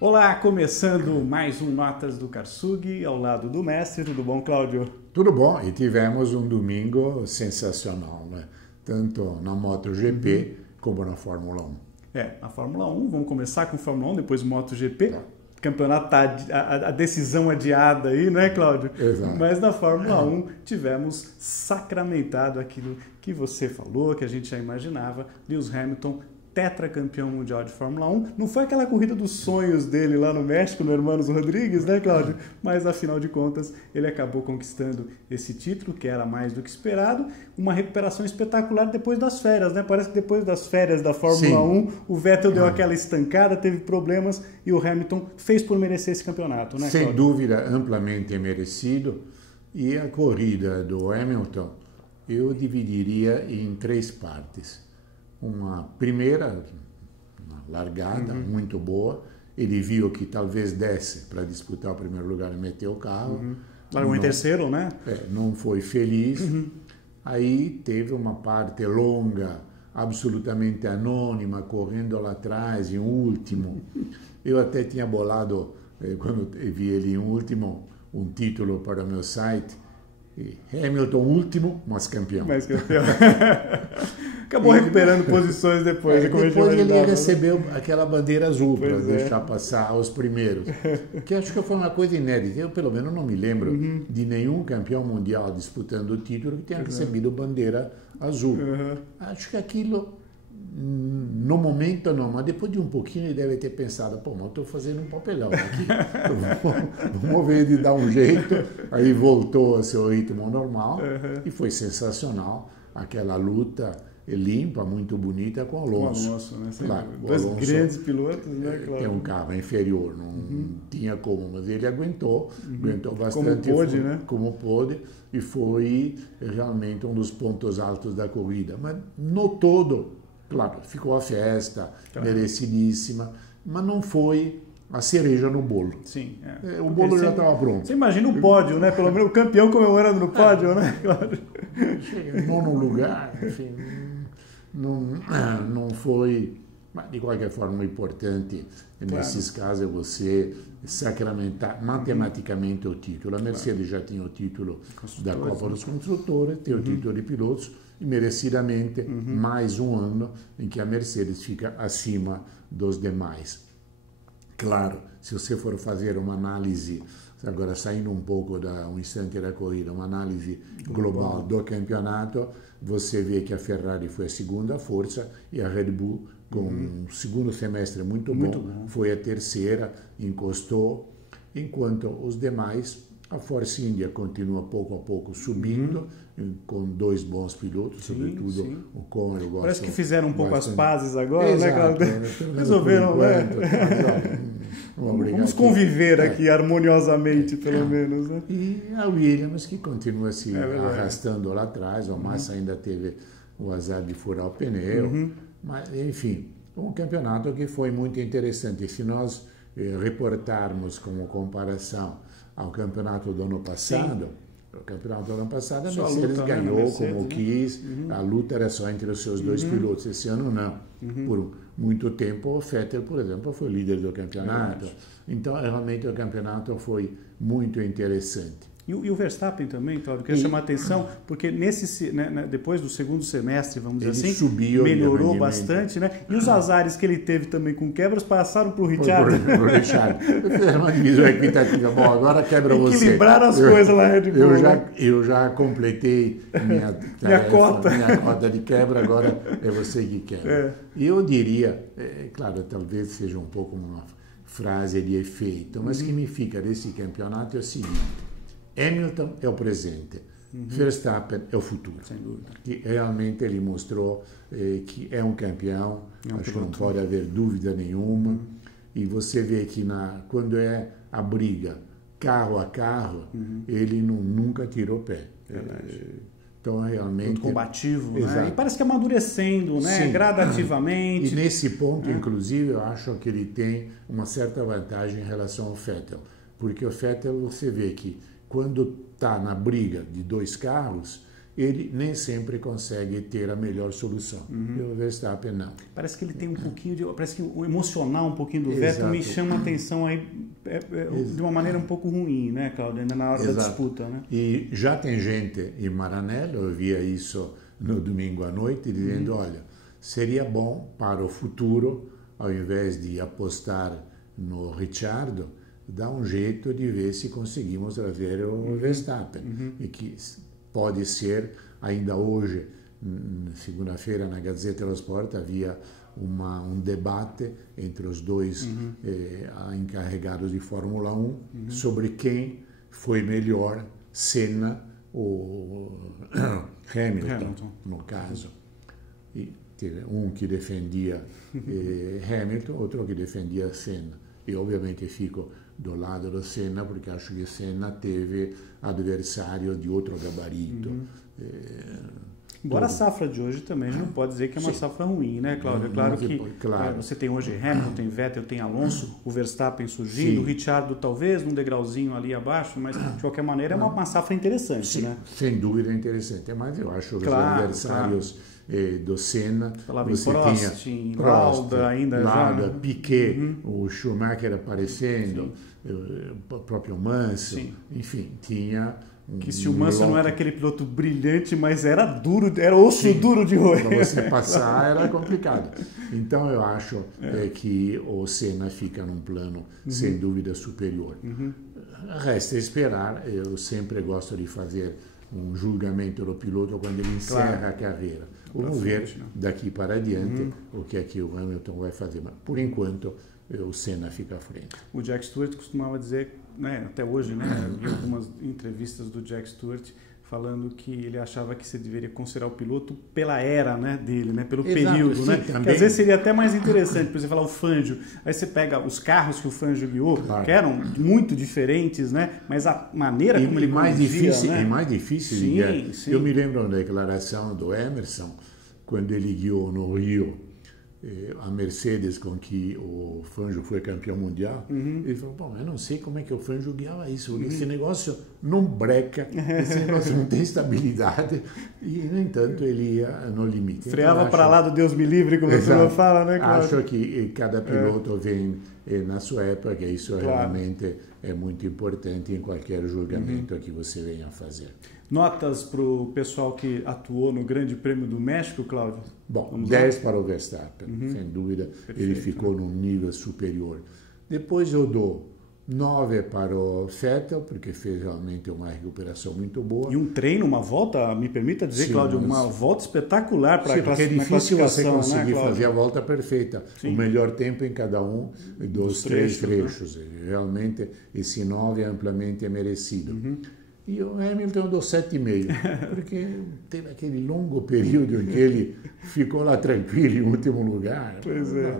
Olá, começando mais um Notas do Karsug, ao lado do mestre. Tudo bom, Cláudio? Tudo bom, e tivemos um domingo sensacional, né? Tanto na MotoGP como na Fórmula 1. Na Fórmula 1, vamos começar com Fórmula 1, depois MotoGP. Tá. Campeonato tá a decisão adiada aí, né, Cláudio? Exato. Mas na Fórmula 1 tivemos sacramentado aquilo que você falou, que a gente já imaginava, Lewis Hamilton, tetracampeão mundial de Fórmula 1. Não foi aquela corrida dos sonhos dele lá no México, no Hermanos Rodrigues, né, Cláudio? Mas, afinal de contas, ele acabou conquistando esse título, que era mais do que esperado. Uma recuperação espetacular depois das férias, né? Parece que depois das férias da Fórmula 1, o Vettel deu aquela estancada, teve problemas e o Hamilton fez por merecer esse campeonato, né, Cláudio? Sem dúvida, amplamente merecido. E a corrida do Hamilton, eu dividiria em 3 partes. Uma primeira uma largada muito boa, ele viu que talvez desse para disputar o primeiro lugar e meter o carro. Largou em terceiro, né? Não foi feliz. Aí teve uma parte longa, absolutamente anônima, correndo lá atrás, em último. Eu até tinha bolado, quando vi ele em último, um título para o meu site, Hamilton último, mas campeão. Acabou recuperando posições depois. Depois ele recebeu aquela bandeira azul para deixar passar os primeiros. Que acho que foi uma coisa inédita. Eu, pelo menos, não me lembro de nenhum campeão mundial disputando o título que tenha recebido bandeira azul. Acho que aquilo, no momento não, mas depois de um pouquinho ele deve ter pensado, pô, mas eu estou fazendo um papelão aqui. Vamos ver de dar um jeito. Aí voltou a seu ritmo normal e foi sensacional aquela luta limpa, muito bonita com o Alonso. Com o Alonso, né? Claro, dois grandes pilotos, né? Claro. Tem um carro inferior, não tinha como, mas ele aguentou bastante. Como pôde, né? Como pôde, e foi realmente um dos pontos altos da corrida. Mas no todo, claro, ficou a festa, merecidíssima, mas não foi a cereja no bolo. Sim. O bolo já estava pronto. Você imagina o pódio, né? Pelo menos o campeão comemorando no pódio, né? Claro. Chega em nono lugar, enfim, não foi, mas de qualquer forma o importante nesses casos é você sacramentar matematicamente o título. A Mercedes já tinha o título da Copa dos Construtores, tem o título de pilotos e merecidamente mais um ano em que a Mercedes fica acima dos demais. Claro, se você for fazer uma análise, agora saindo um pouco um instante da corrida, uma análise global do campeonato, você vê que a Ferrari foi a segunda força e a Red Bull, com um segundo semestre muito bom, foi a terceira, encostou, enquanto os demais, a Force India continua pouco a pouco subindo, com 2 bons pilotos, sobretudo o Conor. Parece que fizeram um pouco as pazes agora, exato, né? Resolveram, vamos conviver aqui harmoniosamente, pelo menos. Né? E a Williams, que continua se arrastando lá atrás, o Massa ainda teve o azar de furar o pneu, mas enfim, um campeonato que foi muito interessante. E se nós reportarmos como comparação ao campeonato do ano passado, o campeonato do ano passado a Mercedes ganhou como quis, a luta era só entre os seus 2 pilotos. Esse ano não. Por muito tempo o Vettel, por exemplo, foi líder do campeonato. Então realmente o campeonato foi muito interessante. E o Verstappen também, Cláudio, queria chamar a atenção, porque depois do segundo semestre, vamos dizer assim, melhorou bastante, né? E os azares que ele teve também com quebras passaram para o Ricciardo. Para o Ricciardo. Fizeram uma divisão equitativa. Bom, agora quebra você. Equilibraram as coisas lá, Red Bull. Eu já completei minha cota de quebra, agora é você que quebra. E eu diria, claro, talvez seja um pouco uma frase de efeito, mas que me fica desse campeonato é o seguinte: Hamilton é o presente, Verstappen é o futuro. Sem dúvida. Que realmente ele mostrou que é um campeão, acho que não pode haver dúvida nenhuma. E você vê que quando é a briga carro a carro, ele nunca tirou pé. Então, realmente... Muito combativo, né? E parece que amadurecendo, né? Gradativamente. E nesse ponto, inclusive, eu acho que ele tem uma certa vantagem em relação ao Vettel. Porque o Vettel, você vê que quando está na briga de 2 carros, ele nem sempre consegue ter a melhor solução. E o Verstappen não. Parece que ele tem um pouquinho de... Parece que o emocional um pouquinho do Exato. Vettel me chama a atenção aí de uma maneira um pouco ruim, né, Cláudio? Ainda na hora da disputa, né? E já tem gente em Maranello, eu via isso no domingo à noite, dizendo, olha, seria bom para o futuro, ao invés de apostar no Ricciardo, dar um jeito de ver se conseguimos trazer o Verstappen. E que pode ser, ainda hoje, segunda-feira, na Gazzetta dello Sport, havia um debate entre os dois encarregados de Fórmula 1 sobre quem foi melhor, Senna ou Hamilton, no caso. E teve um que defendia Hamilton, outro que defendia Senna. E ovviamente fico do lado do Senna porque acho que Senna teve adversário de outro gabarito. Embora a safra de hoje também, a gente não pode dizer que é uma safra ruim, né, Cláudio? Claro que você tem hoje Hamilton, tem Vettel, tem Alonso, o Verstappen surgindo, o Ricciardo talvez num degrauzinho ali abaixo, mas de qualquer maneira é uma safra interessante, né? Sem dúvida é interessante, mas eu acho que os adversários do Senna, você tinha Lauda ainda Lauda, já, Piquet, o Schumacher aparecendo, o próprio Mansell, enfim, tinha... Que se o Mansell não era aquele piloto brilhante, mas era duro, era osso duro de roer. Para você passar era complicado. Então eu acho que o Senna fica num plano, sem dúvida, superior. Resta esperar, eu sempre gosto de fazer um julgamento do piloto quando ele encerra a carreira. Vamos ver daqui para adiante o que é que o Hamilton vai fazer. Mas, por enquanto, o Senna fica à frente. O Jack Stewart costumava dizer, né, até hoje, né, vi algumas entrevistas do Jack Stewart falando que ele achava que você deveria considerar o piloto pela era, né, dele, né, pelo período, sim, né? Que às vezes seria até mais interessante, por você falar o Fangio, aí você pega os carros que o Fangio guiou, que eram muito diferentes, né, mas a maneira como ele conduzia, né? É mais difícil de guiar. Eu me lembro da declaração do Emerson, quando ele guiou no Rio a Mercedes com que o Fangio foi campeão mundial. Ele falou, bom, eu não sei como é que o Fangio guiava isso, porque esse negócio não breca, esse negócio não tem estabilidade, e, no entanto, ele ia no limite. Freava então, para lá do Deus me livre, como você fala, né, Cláudio? Acho que cada piloto vem na sua época, isso realmente é muito importante em qualquer julgamento que você venha a fazer. Notas para o pessoal que atuou no Grande Prêmio do México, Cláudio? Bom, 10 para o Verstappen, sem dúvida. Perfeito. Ele ficou num nível superior. Depois eu dou 9 para o Vettel, porque fez realmente uma recuperação muito boa. E um treino, uma volta, me permita dizer, sim, Cláudio, uma volta espetacular para a classificação. Porque é difícil você conseguir, né, fazer a volta perfeita. Sim. O melhor tempo em cada um dos três trechos. Né? Realmente, esse 9 é amplamente merecido. E o Hamilton eu dou 7,5, porque teve aquele longo período em que ele ficou lá tranquilo em último lugar. Pois é.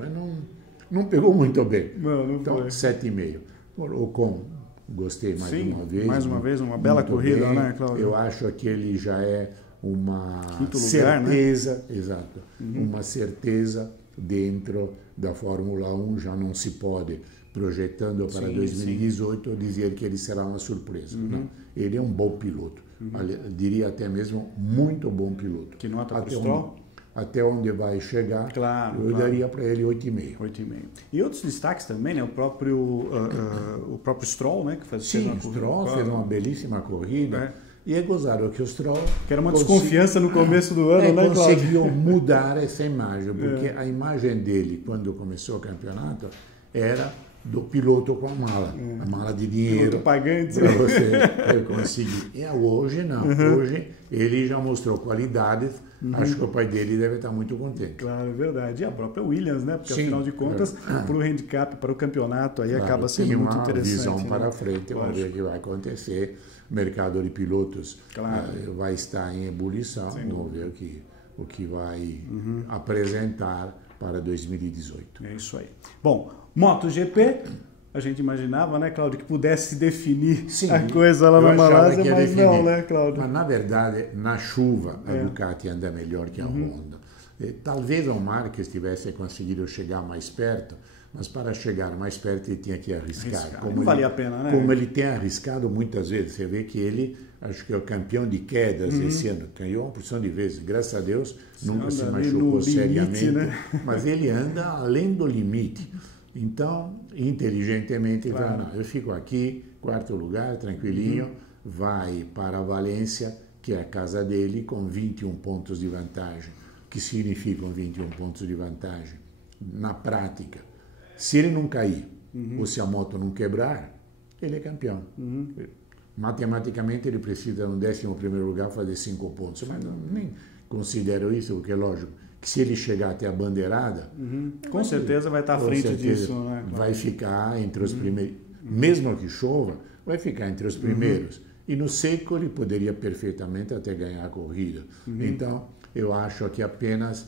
Não pegou muito bem. Não então, 7,5. O Ocon, gostei mais uma vez. Mais uma vez, uma bela corrida, bem. Né, Cláudio? Eu acho que ele já é uma certeza, lugar, né? Exato, uma certeza dentro da Fórmula 1, já não se pode, projetando para 2018, dizer que ele será uma surpresa. Não. Ele é um bom piloto, diria até mesmo muito bom piloto. Que nota para o Stroll? Até onde vai chegar, eu daria para ele 8,5. E outros destaques também, né? O próprio Stroll, né? Que fez o Stroll fez uma belíssima corrida. E é gozado que o Stroll... Que era uma desconfiança no começo do ano, né, Cláudio? Conseguiu mudar essa imagem, porque a imagem dele, quando começou o campeonato, era do piloto com a mala de dinheiro. Piloto pagante. Para você conseguir. E hoje não. Hoje ele já mostrou qualidades. Acho que o pai dele deve estar muito contente. Claro, é verdade. E a própria Williams, né? Porque afinal de contas, para o handicap, para o campeonato, aí acaba sendo muito interessante. Visão para frente, vamos ver o que vai acontecer. O mercado de pilotos vai estar em ebulição. Vamos ver o que vai apresentar para 2018. É isso aí. Bom, MotoGP, a gente imaginava, né, Cláudio, que pudesse definir a coisa lá na Malásia, mas não, né, Cláudio? Mas, na verdade, na chuva, a Ducati anda melhor que a Honda. Talvez o Marques tivesse conseguido chegar mais perto, mas para chegar mais perto ele tinha que arriscar. Não valia a pena, né? Como ele tem arriscado muitas vezes. Você vê que ele, acho que é o campeão de quedas esse ano, ganhou uma porção de vezes. Graças a Deus, nunca se machucou seriamente, né? Mas ele anda além do limite. Então, inteligentemente, ele fala, não, eu fico aqui, quarto lugar, tranquilinho, vai para a Valência, que é a casa dele, com 21 pontos de vantagem. O que significam 21 pontos de vantagem? Na prática, se ele não cair ou se a moto não quebrar, ele é campeão. Matematicamente, ele precisa, no 11º lugar, fazer 5 pontos. Mas nem considero isso, porque é lógico que se ele chegar até a bandeirada... Com certeza vai estar à frente disso. Né? Vai ficar entre os primeiros. Mesmo que chova, vai ficar entre os primeiros. E no seco ele poderia perfeitamente até ganhar a corrida. Então, eu acho que apenas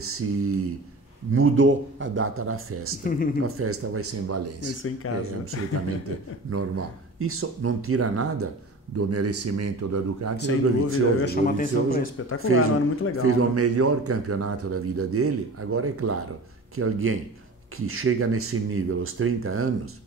se mudou a data da festa. A festa vai ser em Valência. Vai ser em casa. É absolutamente normal. Isso não tira nada do merecimento da Ducati. Sem dúvida, eu ia chamar a atenção para isso. Espetacular, um ano muito legal. Fez o melhor campeonato da vida dele. Agora, é claro que alguém que chega nesse nível aos 30 anos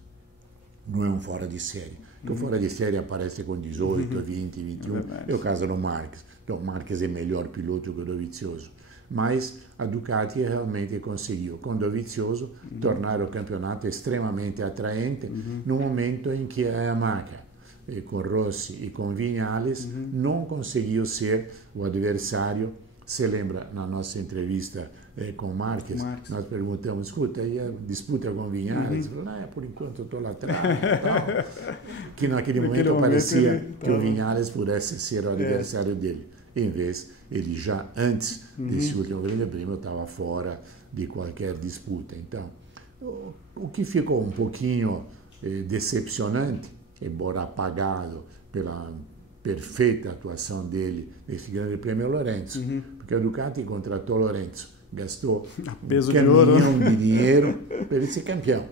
não é um fora de série. Porque o fora de série aparece com 18, 20, 21. É o caso do Marques. Então, o Marques é melhor piloto que o Dovizioso. Mas a Ducati realmente conseguiu, com Dovizioso, tornar o campeonato extremamente atraente no momento em que a Yamaha, com Rossi e com Viñales, não conseguiu ser o adversário. Você lembra, na nossa entrevista com o Marques, nós perguntamos, escuta, e a disputa com o Viñales? Ele falou, por enquanto eu estou lá atrás. Tal. Que naquele momento parecia que o Viñales pudesse ser o adversário dele. Em vez, ele já antes desse último Grande Prêmio estava fora de qualquer disputa. Então, o que ficou um pouquinho decepcionante, embora apagado pela perfeita atuação dele nesse Grande Prêmio, é o Lorenzo. Porque a Ducati contratou o Lorenzo, gastou peso um de ouro de dinheiro para ele ser campeão.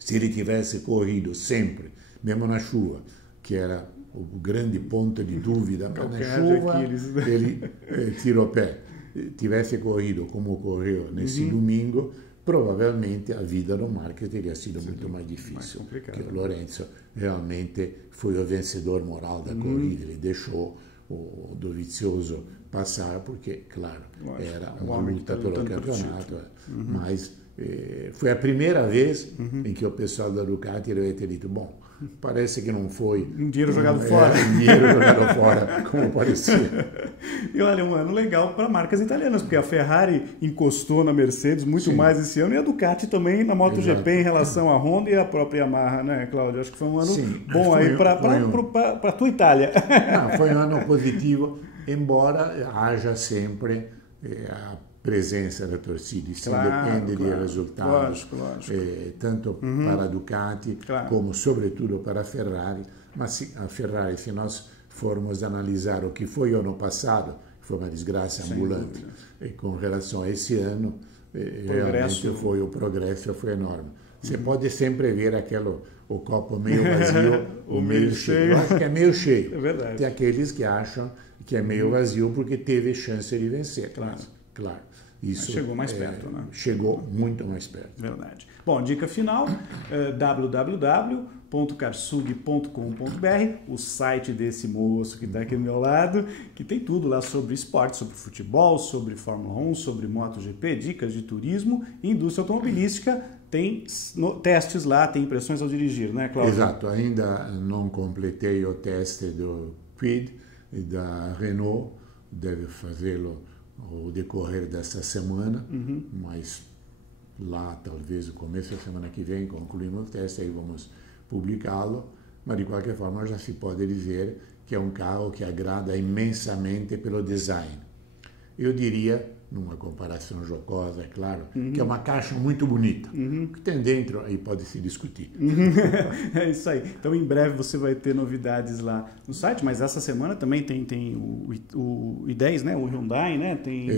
Se ele tivesse corrido sempre, mesmo na chuva, que era o grande ponto de dúvida, na chuva ele tirou o pé. Tivesse corrido como ocorreu nesse domingo, provavelmente a vida do Marques teria sido muito mais difícil. Porque o Lorenzo realmente foi o vencedor moral da corrida. Ele deixou o Dovizioso passar, porque, claro, era uma luta pelo campeonato. Mas foi a primeira vez em que o pessoal da Ducati deve ter dito, bom, parece que não foi um dinheiro jogado fora. Um dinheiro jogado fora, como parecia. E olha, um ano legal para marcas italianas, porque a Ferrari encostou na Mercedes muito mais esse ano, e a Ducati também na MotoGP em relação à Honda e a própria Yamaha, né, Cláudio? Acho que foi um ano bom aí para a tua Itália. Não, foi um ano positivo, embora haja sempre a presença da torcida. Isso depende de resultados, tanto para a Ducati como, sobretudo, para a Ferrari. Mas a Ferrari, se nós formos analisar o que foi o ano passado, foi uma desgraça ambulante, e com relação a esse ano, realmente o progresso foi enorme. Você pode sempre ver o copo meio vazio ou meio cheio. Eu acho que é meio cheio. É verdade. Tem aqueles que acham que é meio vazio porque teve chance de vencer. Claro. Isso chegou mais perto, né? Chegou muito mais perto. Verdade. Bom, dica final, www.karsug.com.br, o site desse moço que está aqui do meu lado, que tem tudo lá sobre esporte, sobre futebol, sobre Fórmula 1, sobre MotoGP, dicas de turismo e indústria automobilística. Tem testes lá, tem impressões ao dirigir, né, Cláudio? Exato, ainda não completei o teste do Quid e da Renault, deve fazê-lo ao decorrer dessa semana, mas lá talvez no começo da semana que vem concluímos o teste, aí vamos publicá-lo, mas de qualquer forma já se pode dizer que é um carro que agrada imensamente pelo design. Eu diria, numa comparação jocosa, é claro, que é uma caixa muito bonita. O que tem dentro aí pode se discutir. É isso aí. Então, em breve você vai ter novidades lá no site, mas essa semana também tem o i10, né? O Hyundai, né? Tem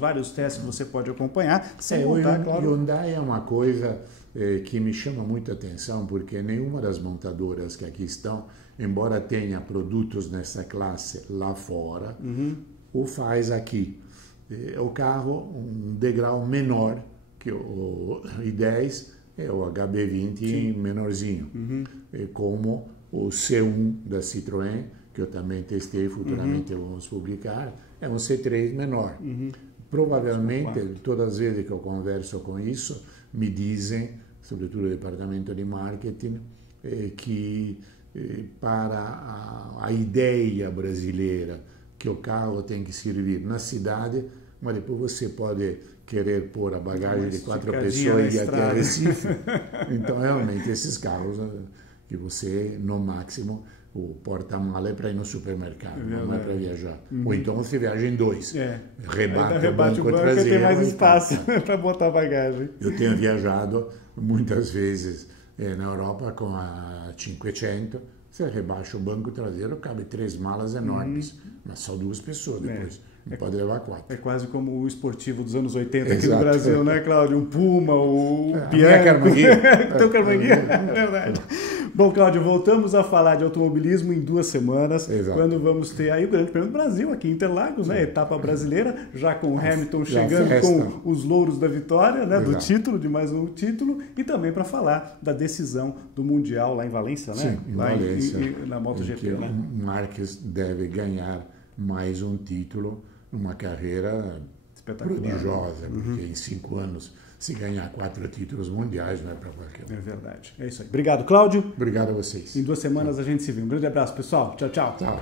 vários testes que você pode acompanhar. O Hyundai é uma coisa que me chama muito a atenção, porque nenhuma das montadoras que aqui estão, embora tenha produtos nessa classe lá fora, o faz aqui. O carro um degrau menor que o I10 é o HB20 menorzinho, como o C1 da Citroën, que eu também testei, futuramente vamos publicar, é um C3 menor. Provavelmente, todas as vezes que eu converso com isso, me dizem, sobretudo o departamento de marketing, que para a ideia brasileira que o carro tem que servir na cidade, mas depois você pode querer pôr a bagagem de 4 pessoas e ir até Recife. Então, realmente, esses carros que você, no máximo, o porta-mala é para ir no supermercado, não é para viajar. Ou então você viaja em 2, rebate o banco traseiro. Tem mais espaço para botar a bagagem. Eu tenho viajado muitas vezes na Europa com a 500, você rebaixa o banco traseiro, cabe 3 malas enormes, mas só 2 pessoas depois. Não pode levar 4. É quase como o esportivo dos anos 80 aqui no Brasil, né, Cláudio? Um Puma, o Bianco. Teu Carmanguinho, é verdade. Bom, Cláudio, voltamos a falar de automobilismo em 2 semanas, quando vamos ter aí o Grande Prêmio do Brasil, aqui em Interlagos, né? Etapa brasileira, já com o Hamilton chegando com os louros da vitória, né? Do título, de mais um título, e também para falar da decisão do Mundial lá em Valência, né? Sim, em Valência, na MotoGP, né? O Marques deve ganhar mais um título, uma carreira prodigiosa, porque em 5 anos, se ganhar 4 títulos mundiais, não é para qualquer um. É verdade. É isso aí. Obrigado, Cláudio. Obrigado a vocês. Em 2 semanas a gente se vê. Um grande abraço, pessoal. Tchau, tchau. Tchau.